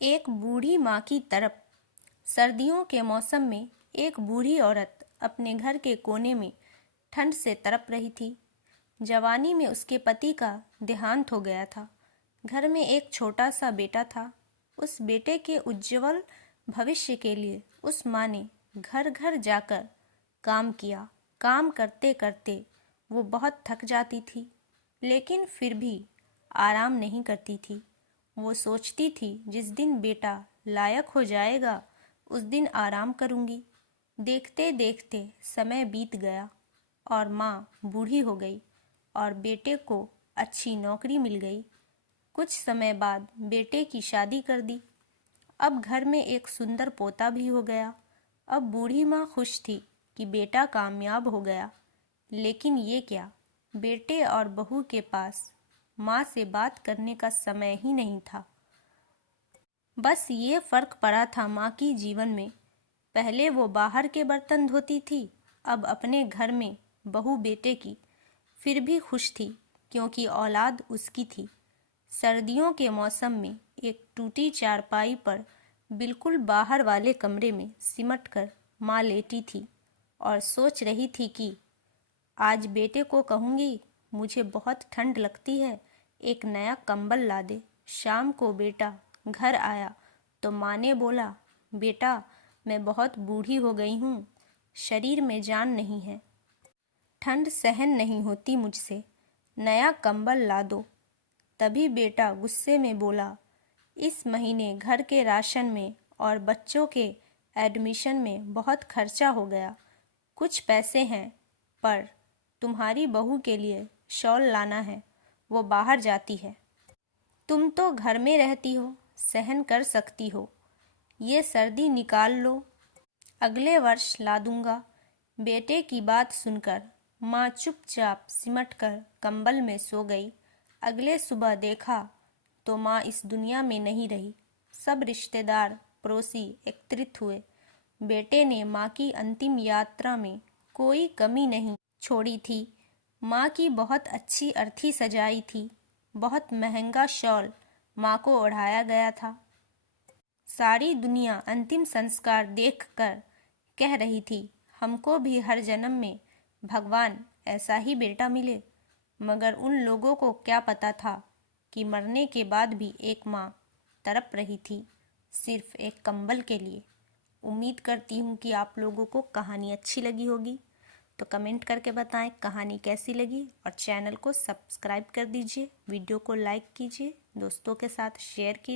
एक बूढ़ी माँ की तरफ। सर्दियों के मौसम में एक बूढ़ी औरत अपने घर के कोने में ठंड से तड़प रही थी। जवानी में उसके पति का देहांत हो गया था। घर में एक छोटा सा बेटा था। उस बेटे के उज्जवल भविष्य के लिए उस माँ ने घर घर जाकर काम किया। काम करते करते वो बहुत थक जाती थी, लेकिन फिर भी आराम नहीं करती थी। वो सोचती थी, जिस दिन बेटा लायक हो जाएगा उस दिन आराम करूंगी। देखते देखते समय बीत गया और माँ बूढ़ी हो गई और बेटे को अच्छी नौकरी मिल गई। कुछ समय बाद बेटे की शादी कर दी। अब घर में एक सुंदर पोता भी हो गया। अब बूढ़ी माँ खुश थी कि बेटा कामयाब हो गया, लेकिन ये क्या, बेटे और बहू के पास माँ से बात करने का समय ही नहीं था। बस ये फर्क पड़ा था माँ की जीवन में। पहले वो बाहर के बर्तन धोती थी, अब अपने घर में बहू बेटे की। फिर भी खुश थी क्योंकि औलाद उसकी थी। सर्दियों के मौसम में एक टूटी चारपाई पर बिल्कुल बाहर वाले कमरे में सिमट कर माँ लेटी थी और सोच रही थी कि आज बेटे को कहूँगी, मुझे बहुत ठंड लगती है, एक नया कंबल ला दे। शाम को बेटा घर आया तो माँ ने बोला, बेटा मैं बहुत बूढ़ी हो गई हूँ, शरीर में जान नहीं है, ठंड सहन नहीं होती मुझसे, नया कंबल ला दो। तभी बेटा गुस्से में बोला, इस महीने घर के राशन में और बच्चों के एडमिशन में बहुत खर्चा हो गया। कुछ पैसे हैं, पर तुम्हारी बहू के लिए शॉल लाना है, वो बाहर जाती है। तुम तो घर में रहती हो, सहन कर सकती हो, ये सर्दी निकाल लो, अगले वर्ष ला दूंगा। बेटे की बात सुनकर माँ चुपचाप सिमटकर कंबल में सो गई। अगले सुबह देखा तो माँ इस दुनिया में नहीं रही। सब रिश्तेदार पड़ोसी एकत्रित हुए। बेटे ने माँ की अंतिम यात्रा में कोई कमी नहीं छोड़ी थी। माँ की बहुत अच्छी अर्थी सजाई थी। बहुत महंगा शॉल माँ को ओढ़ाया गया था। सारी दुनिया अंतिम संस्कार देखकर कह रही थी, हमको भी हर जन्म में भगवान ऐसा ही बेटा मिले। मगर उन लोगों को क्या पता था कि मरने के बाद भी एक माँ तड़प रही थी, सिर्फ एक कंबल के लिए। उम्मीद करती हूँ कि आप लोगों को कहानी अच्छी लगी होगी, तो कमेंट करके बताएं कहानी कैसी लगी और चैनल को सब्सक्राइब कर दीजिए, वीडियो को लाइक कीजिए, दोस्तों के साथ शेयर कीजिए।